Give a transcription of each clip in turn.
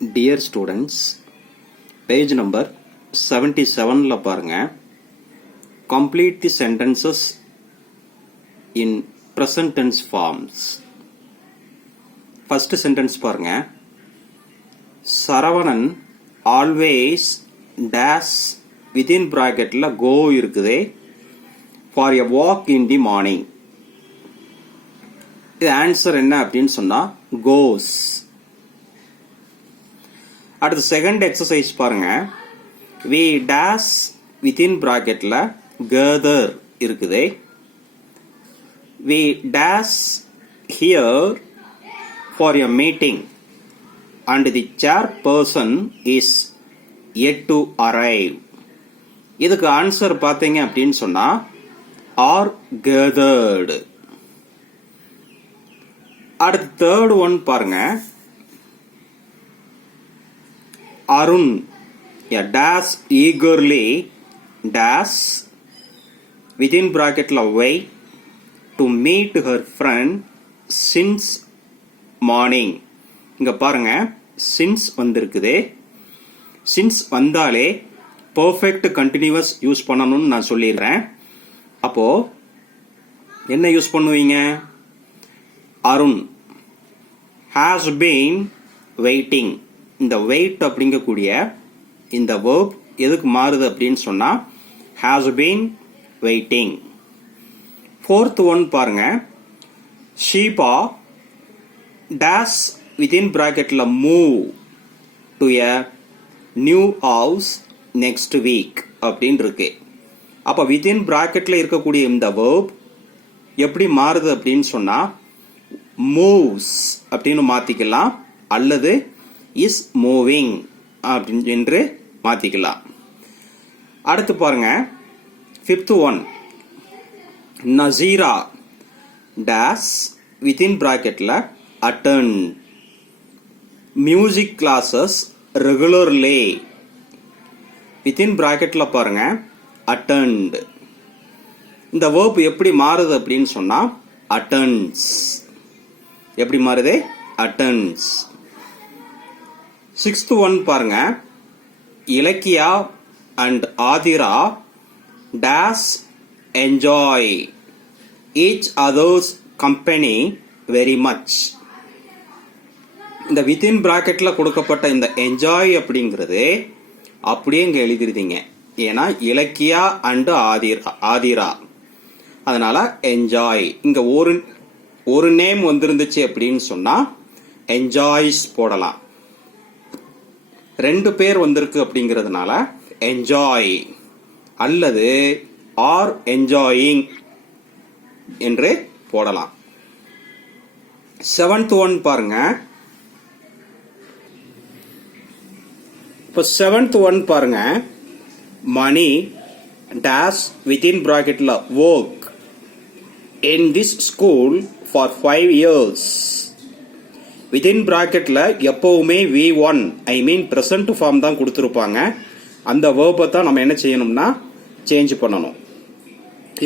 Dear students, page number 77 பாருங்க. Complete the sentences in present tense forms. First sentence பாருங்க. Saravanan always dash within bracketல go இருக்குதே for a walk in the morning. இது answer என்ன அப்படின்னு சொன்னா goes. அடுத்து second exercise பாருங்க. we dash within bracketல gather இருக்குது. we dash here for a meeting and the chairperson is yet to arrive. இதுக்கு answer பாத்தீங்க அப்படின்னு சொன்னா are gathered. அடுத்து தேர்ட் ஒன் பாருங்க. Arun a dash eagerly dash within bracketல wait to meet her friend since morning. இங்க பாருங்க since வந்திருக்குதே. since வந்தாலே perfect continuous use பண்ணணும்னு நான் சொல்லிடுறேன். அப்போ என்ன யூஸ் பண்ணுவீங்க? Arun has been waiting. இந்த wait அப்படிங்கக்கூடிய இந்த verb எதுக்கு மாறுது அப்படின்னு சொன்னா has been waiting. fourth one பாருங்க. Sheeba dash within bracketல move to a new house next week அப்படின்னு இருக்கு. அப்ப within bracketல இருக்கக்கூடிய இந்த verb எப்படி மாறுது அப்படின்னு சொன்னா moves அப்படின்னு மாத்திக்கலாம் அல்லது is moving அப்படின்னு என்று மாத்திக்கலாம். அடுத்து பாருங்க fifth one. Nazira dash within bracketல attend music classes regularly. within bracketல பாருங்க attend. இந்த verb எப்படி மாறுது அப்படின்னு சொன்னா attends. எப்படி மாறுது? attends. sixth one பாருங்க. Ilakkiya and Aadhira dash enjoy each other's company very much. இந்த within bracketல கொடுக்கப்பட்ட இந்த enjoy அப்படிங்கிறது அப்படியே இங்க எழுதிருந்தீங்க. ஏன்னா இலக்கியா and ஆதிரா அதனால enjoy. இங்க ஒரு நேம் வந்திருந்துச்சு அப்படின்னு சொன்னா enjoys போடலாம். ரெண்டு பேர் வந்திருக்கு அப்படிங்கிறதுனால enjoy அல்லது are enjoying என்று போடலாம். செவன்த் ஒன் பாருங்க. இப்போ செவன்த் ஒன் பாருங்க. மணி dash within bracketல work in this school for 5 years. within bracketல எப்பவுமே V1 I mean present form தான் கொடுத்திருப்பாங்க. அந்த verb தான் நம்ம என்ன செய்யணும்னா சேஞ்ச் பண்ணணும்.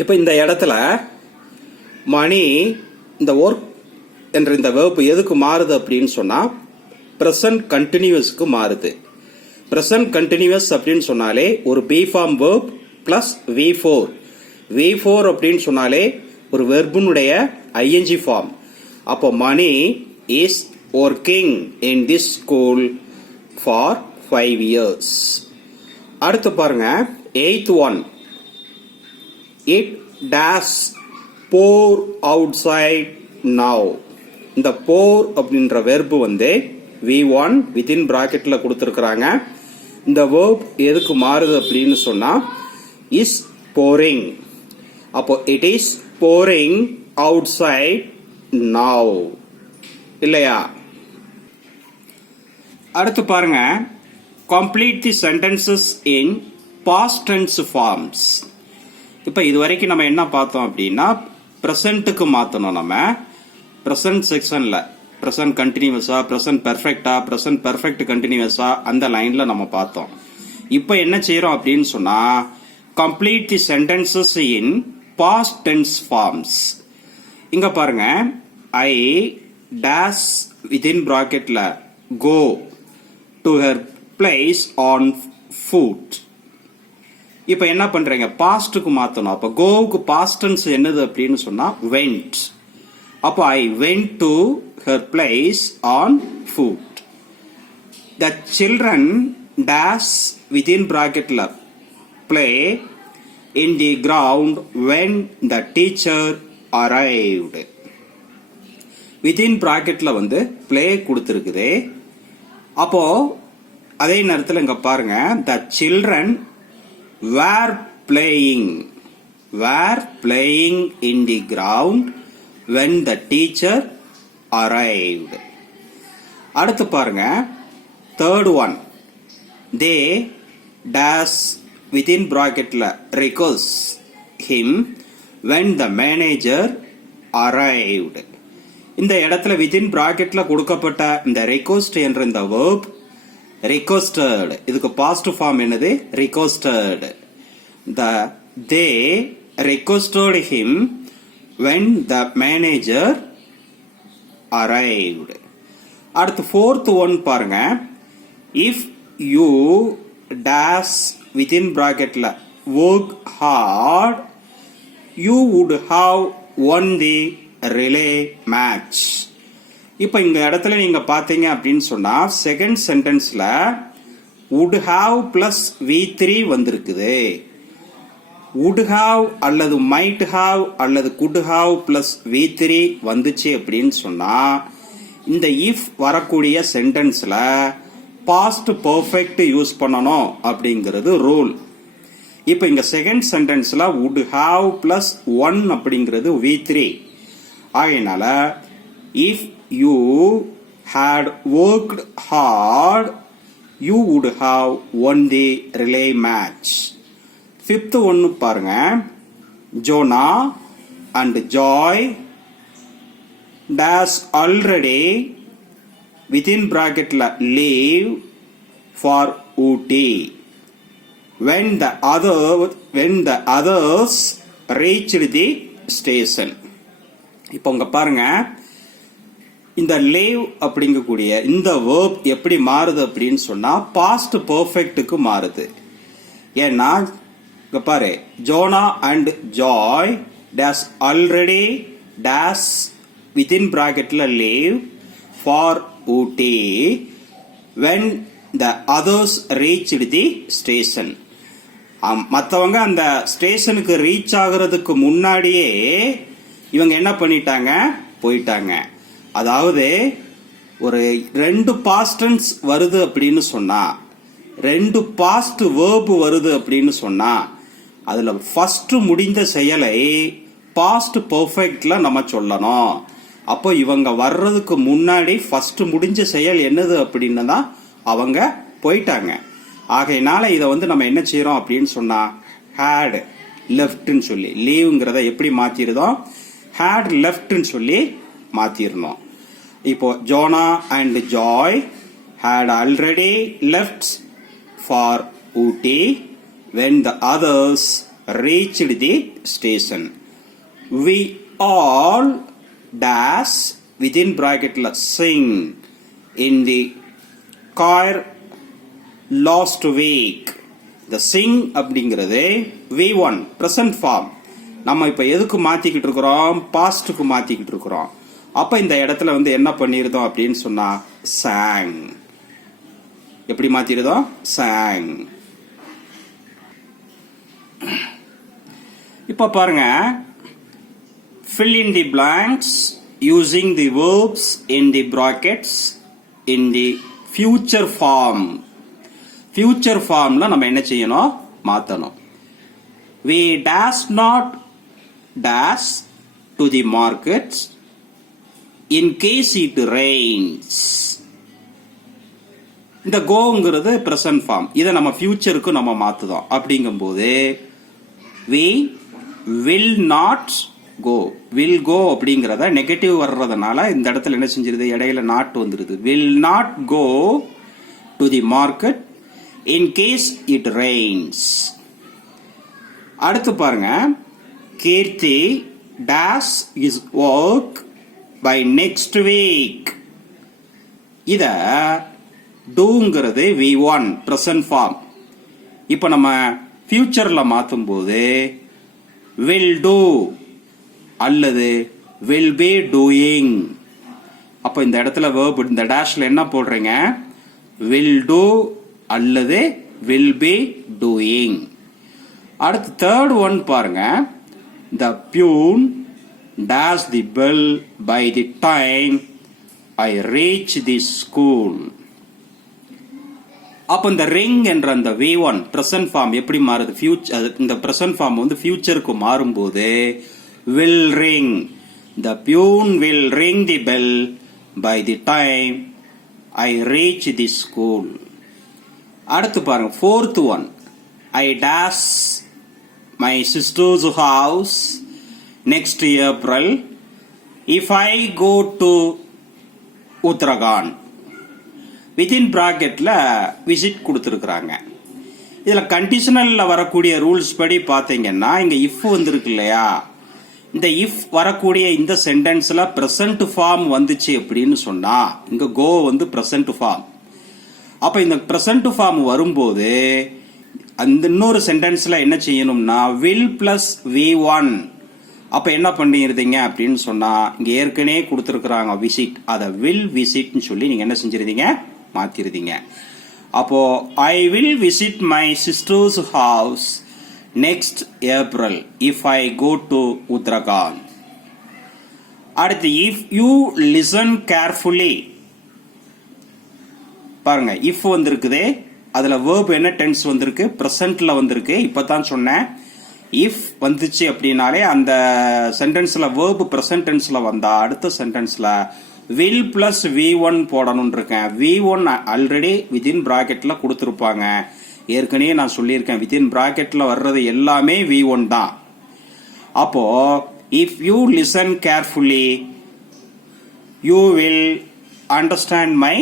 இப்போ இந்த இடத்துல மணி இந்த work என்ற இந்த verb எதுக்கு மாறுது அப்படின்னு சொன்னா present continuousக்கு மாறுது. present continuous அப்படின்னு சொன்னாலே ஒரு B form verb plus V4. V4 அப்படின்னு சொன்னாலே ஒரு வெர்புனுடைய ing ஃபார்ம். அப்போ Mani is working in this school for 5 years. அடுத்து பாருங்க eighth one. It dash pour outside now. இந்த போர் அப்படின்ற வெர்பு வந்து V1 வித்தின் பிராக்கெட்ல கொடுத்துருக்குறாங்க. இந்த வெர்ப் எதுக்கு மாறுது அப்படின்னு சொன்னா இஸ் போரிங். அப்போ it is pouring outside now இல்லையா? அடுத்து பாருங்க complete the sentences in past tense forms. இப்போ இதுவரைக்கும் நம்ம என்ன பார்த்தோம் அப்படின்னா பிரசன்ட்டுக்கு மாத்தணும். நம்ம பிரசன்ட் செக்ஷன்ல பிரசன்ட் கண்டினியூஸா பிரசன்ட் பெர்ஃபெக்டா பிரசன்ட் பெர்ஃபெக்ட் கண்டினியூஸா அந்த லைன்ல நம்ம பார்த்தோம். இப்போ என்ன செய்யறோம் அப்படின்னு சொன்னா complete the sentences in past tense forms. இங்க பாருங்க. I dash within bracketல go to her place on foot. இப்போ என்ன பண்றீங்க, பாஸ்டுக்கு மாத்தணும். அப்ப கோவுக்கு பாஸ்ட் டென்ஸ் என்னது அப்படின்னு சொன்னா went. அப்போ I went to her place on foot. The children dash within bracketல play in the ground when the teacher arrived. within bracketல வந்து play கொடுத்திருக்குது. அப்போ அதே நேரத்தில் இங்க பாருங்க, the children were playing in the ground when the teacher arrived. அடுத்து பாருங்க, third one, they dash within bracketல request him when the manager arrived. இந்த இடத்துல within bracketல கொடுக்கப்பட்ட இந்த request என்ற இந்த verb requested, இதுக்கு past form என்னது, requested. They requested him when the manager arrived. அடுத்து fourth one பாருங்க, if you dash within bracketல work hard you would have won the relay match. இப்போ இந்த இடத்துல நீங்க பாத்தீங்க அப்படின்னு சொன்னா second சென்டென்ஸ்ல would have plus V3 வந்திருக்குது. would have அல்லது might have அல்லது could have plus V3 வந்துச்சு அப்படின்னு சொன்னா இந்த if வரக்கூடிய சென்டென்ஸ்ல பாஸ்ட் பெர்ஃபெக்ட் யூஸ் பண்ணணும் அப்படிங்கிறது ரூல். இப்போ இங்க செகண்ட் சென்டென்ஸ்ல would have plus 1 அப்படிங்கிறது V3. ஆகையினால if you had worked hard you would have won the relay match. fifth one பாருங்க, Jonah and Joy dash already within bracketல leave for Ooty when the others reached the station. இப்போ உங்க பாருங்க, இந்த லேவ் அப்படிங்கக்கூடிய இந்த verb எப்படி மாறுது அப்படின்னு சொன்னா பாஸ்ட் பெர்ஃபெக்ட்டுக்கு மாறுது. ஏன்னா இங்க பாரு, Jona and Joy days already days within பிராக்கெட்ல leave for Ooty when the others reached the station. மற்றவங்க அந்த ஸ்டேஷனுக்கு ரீச் ஆகிறதுக்கு முன்னாடியே இவங்க என்ன பண்ணிட்டாங்க, போயிட்டாங்க. அதாவது ஒரு ரெண்டு பாஸ்ட் டென்ஸ் வருது அப்படின்னு சொன்னா, ரெண்டு பாஸ்ட் வேர்ப் வருது அப்படின்னு சொன்னா அதுல ஃபர்ஸ்ட் முடிந்த செயலை பாஸ்ட் பெர்ஃபெக்ட்ல நம்ம சொல்லணும். அப்போ இவங்க வர்றதுக்கு முன்னாடி ஃபர்ஸ்ட் முடிஞ்ச செயல் என்னது அப்படின்னு தான் அவங்க போயிட்டாங்க. ஆகையினால இதை வந்து நம்ம என்ன செய்யறோம் அப்படின்னு சொன்னா had leftன்னு சொல்லி லீவ்ங்கிறத எப்படி மாத்திருந்தோம், had leftன்னு சொல்லி மாத்திரணும். இப்போ Jona and Joy had already left for Ooty when the others reached the station. We all dash within bracketல sing in the choir last week. the sing அப்படிங்கிறது V1 present form. நம்ம இப்ப எதுக்கு மாத்திக்கிட்டு இருக்கிறோம், பாஸ்டுக்கு மாத்திக்கிட்டு இருக்கிறோம். அப்ப இந்த இடத்துல வந்து என்ன பண்ணிருந்தோம் அப்படின்னு சொன்னா sang. எப்படி மாத்திருந்தோம், sang. இப்ப பாருங்க, fill in the blanks using the verbs in the brackets in the future form. future formல நம்ம என்ன செய்யணும், மாத்தணும். we dash not dash to the market in case it rains. இந்த கோங்கிறது பிரசன்ட் ஃபார்ம், இதை நம்ம ஃபியூச்சருக்கு நம்ம மாத்துதோம். அப்படிங்கும்போது we will not go, will go அப்படிங்கிறத நெகட்டிவ் வர்றதுனால இந்த இடத்துல என்ன செஞ்சிருது, இடையில நாட் வந்துருது. will not go to the market in case it rains. அடுத்து பாருங்க, கீர்த்தி dash his work by next week. இத டூங்கிறது V1 present form. இப்போ நம்ம ஃபியூச்சர்ல மாத்தும் போது will do அல்லது will be doing. அப்போ இந்த இடத்துல verb இந்த டேஷ்ல என்ன போடுறீங்க? will do அல்லது will be doing. அடுத்து third one பாருங்க. The peon dash the bell by the time I reach the school. அப்ப இந்த ரிங் என்ற அந்த V1 present form எப்படி மாறுது? ஃபியூச்சர் இந்த present form வந்து ஃபியூச்சருக்கு மாறும்போது will ring. The peon will ring the bell by the time I reach the school. அடுத்து பாருங்க fourth one. I dash my sister's house next April if I go to Uttarakhand. Within பிராக்கெட்ல visit கொடுத்துருக்குறாங்க. இதுல கண்டிஷனல்ல வரக்கூடிய rules படி பாத்தீங்கன்னா இங்க if வந்திருக்கு இல்லையா, இந்த இஃப் வரக்கூடிய இந்த சென்டென்ஸ்ல பிரசன்ட் ஃபார்ம் வந்துச்சு அப்படின்னு சொன்னா இங்க கோ வந்து பிரசன்ட் ஃபார்ம். அப்ப இந்த பிரசன்ட் ஃபார்ம் வரும்போது அந்த இன்னொரு சென்டென்ஸ்ல என்ன செய்யணும்னா வில் பிளஸ் V1. அப்ப என்ன பண்ணிருந்தீங்க அப்படின்னு சொன்னா இங்க ஏற்கனவே கொடுத்துருக்காங்க விசிட், அத வில் விசிட்னு சொல்லி நீங்க என்ன செஞ்சிருந்தீங்க? மாத்திருந்தீங்க. அப்போ I will visit my sister's house next April if I go to Uttarakhand. அடுத்து இஃப் யூ லிசன் கேர்ஃபுல்லி. பாருங்க இஃப் வந்திருக்குதே, அதுல verb என்ன டென்ஸ் வந்திருக்கு? பிரசன்ட்ல வந்திருக்கு. இப்பதான் சொன்னேன் இஃப் வந்துச்சு அப்படின்னாலே அந்த சென்டென்ஸ்ல verb பிரசன்ட் டென்ஸ்ல வந்தா அடுத்த சென்டென்ஸ்ல will plus V1 போடணும் இருக்கேன். V1 ஆல்ரெடி வித்தின் பிராக்கெட்ல கொடுத்துருப்பாங்க. ஏற்கனவே நான் சொல்லியிருக்கேன் வித்தின் பிராக்கெட்ல வர்றது எல்லாமே V1 தான். அப்போ if you listen carefully you will understand my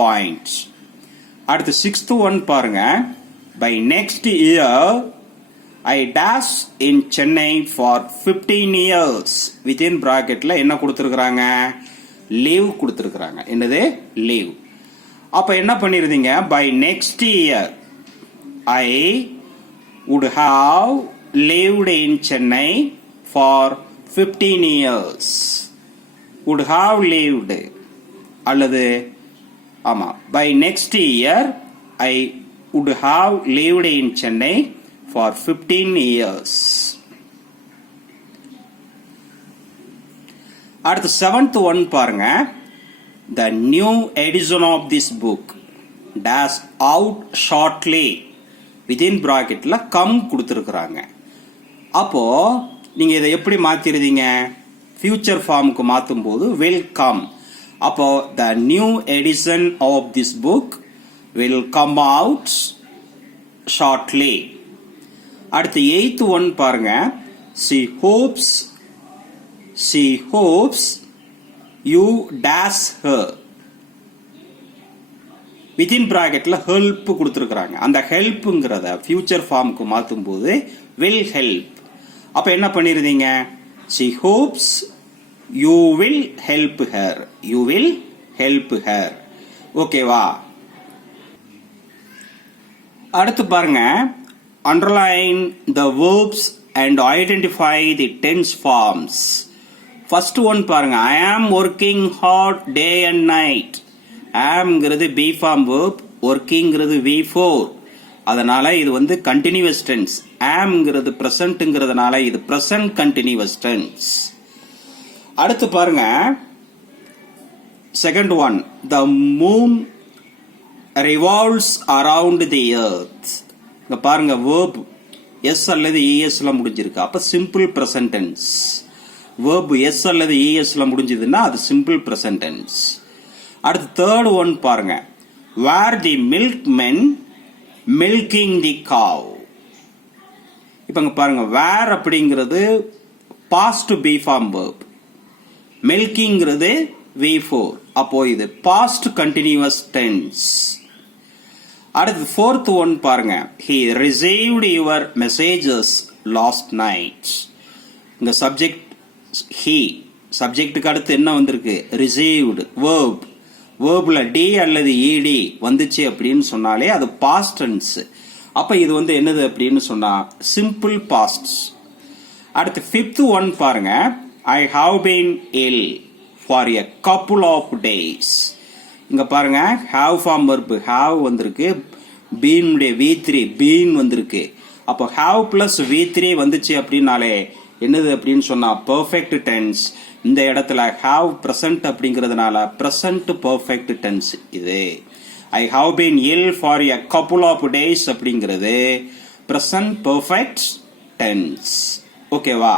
points. அடுத்து sixth one பாருங்க. By next year I dash in Chennai for 15 years. within bracketல என்ன கொடுத்திருக்காங்க? லீவ் கொடுத்திருக்காங்க. என்னது? லீவ். அப்ப என்ன பண்ணிருந்தீங்க? by next year I would have lived in Chennai for 15 years. would have lived அல்லது ஆமா by next year I would have lived in Chennai for 15 years. அடுத்து seventh one பாருங்க. The new edition of this book dash out shortly within bracketல come கொடுத்திருக்காங்க. அப்போ நீங்க இதை எப்படி மாத்திருந்தீங்க? Future ஃபார்முக்கு மாத்தும் போது will come. அப்போ the new edition of this book will come out shortly. அடுத்து eighth one பாருங்க. she hopes you dash her. within bracketல help கொடுத்திருக்காங்க. அந்த helpங்கறத ஃபியூச்சர் ஃபார்முக்கு மாத்தும் போது will help. அப்ப என்ன பண்ணிருந்தீங்க? she hopes you will help her. you will help her. ஓகேவா? அடுத்து பாருங்க. underline the verbs and identify the tense forms. First one பாருங்க. I am working hard day and night. amங்கிறது B form verb, workingங்கிறது V4. அதனால இது வந்து continuous tense. amங்கிறது presentங்கிறதுனால இது present continuous tense. அடுத்து பாருங்க. Second one. The moon revolves around the earth. இங்க பாருங்க verb S அல்லது ESல முடிஞ்சிருக்கு. அப்ப simple present tense. verb S அல்லது ESல முடிஞ்சதுன்னா அது simple present tense. அடுத்து third one பாருங்க. where the milkmen milking the cow. இப்ப பாருங்க where அப்படிங்கிறது past B form verb. milkingங்கிறது V4. அப்போ இது past continuous tense. அடுத்து fourth one பாருங்க. he received your messages last night. இந்த subject he, subjectக்கு அடுத்து என்ன வந்திருக்கு? received verb. வேர்ப்ல டி அல்லது இடி வந்துச்சு அப்படின்னு சொன்னாலே அது பாஸ்ட் டென்ஸ். அப்ப இது வந்து என்னது அப்படின்னு சொன்னா சிம்பிள் பாஸ்ட். அடுத்து 5th ஒன் பாருங்க. I have been ill for a couple of days. இங்க பாருங்க have form verb have வந்திருக்கு, been உடைய V3 been வந்திருக்கு. அப்போ have plus V3 வந்துச்சு அப்படின்னாலே என்னது அப்படின்னு சொன்னா perfect tense. இந்த இடத்துல have present அப்படிங்கிறதுனால present perfect tense இது. I have been ill for a couple of days அப்படிங்கிறது present perfect tense. ஓகேவா?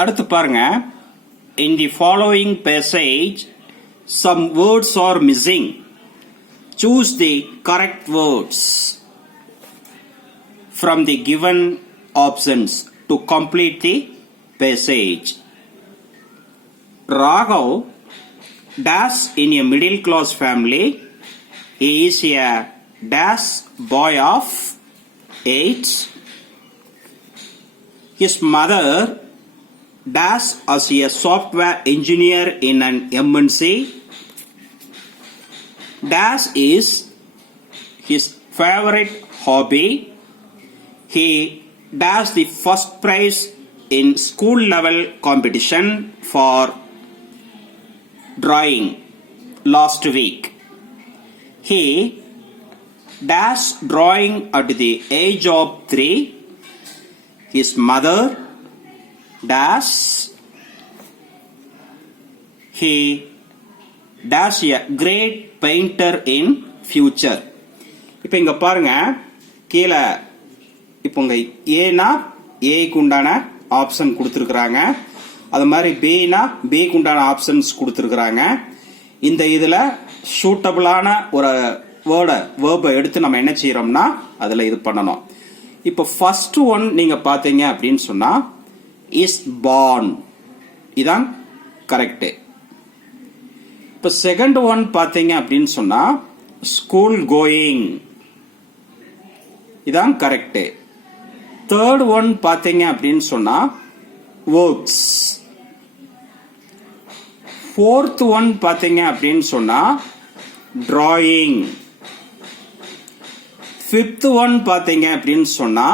அடுத்து பாருங்க. In the following passage some words are missing. Choose the correct words from the given options to complete the passage. Raghav dash in a middle class family. He is a dash boy of 8. His mother dash as a software engineer in an MNC. Dash is his favorite hobby. He dash the first prize in school level competition for drawing last week. He dash drawing at the age of 3. His mother dash he dash a great painter in future. இப்போ இங்க பாருங்க கீழே இப்போ இங்க ஏனா ஏக்கு உண்டான option கொடுத்துருக்குறாங்க, அது மாதிரி பினா பிக்கு உண்டான ஆப்ஷன்ஸ் கொடுத்துருக்குறாங்க. இந்த இதுல சூட்டபிளான ஒரு வேர்பை எடுத்து நம்ம என்ன செய்யறோம்னா அதுல இது பண்ணணும். இப்போ ஃபர்ஸ்ட் ஒன் நீங்க பாத்தீங்க அப்படின்னு சொன்னா இஸ் born, இதான் கரெக்ட். இப்போ செகண்ட் ஒன் பாத்தீங்க அப்படின்னு சொன்னா ஸ்கூல் கோயிங், இதான் கரெக்ட். தேர்ட் ஒன் பாத்தீங்க அப்படின்னு சொன்னா works. ஃபோர்த் ஒன் பாத்தீங்க அப்படின்னு சொன்னா drawing. ஃபிஃப்த் ஒன் பாத்தீங்க அப்படின்னு சொன்னா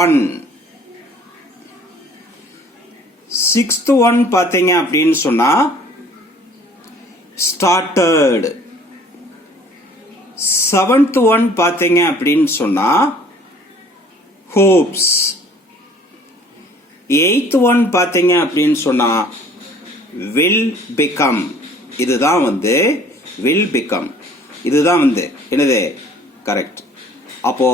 ஒன். சிக்ஸ்த் ஒன் பாத்தீங்க அப்படின்னு சொன்னா started. செவன்த் ஒன் பாத்தீங்க அப்படின்னு சொன்னா hopes. எய்த் ஒன் பாத்தீங்க அப்படின்னு சொன்னா will become. இதுதான் வந்து will become, இதுதான் வந்து என்னது கரெக்ட். அப்போ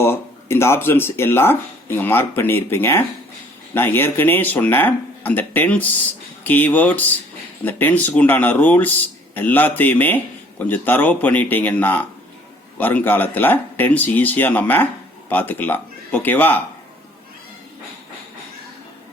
இந்த ஆப்ஷன்ஸ் எல்லாம் நீங்க மார்க் பண்ணியிருப்பீங்க. நான் ஏற்கனவே சொன்னேன் அந்த டென்ஸ் கீவேர்ட்ஸ், அந்த டென்ஸுக்கு உண்டான ரூல்ஸ் எல்லாத்தையுமே கொஞ்சம் தரவு பண்ணிட்டீங்கன்னா வருங்காலத்தில் டென்ஸ் ஈஸியாக நம்ம பார்த்துக்கலாம். ஓகேவா?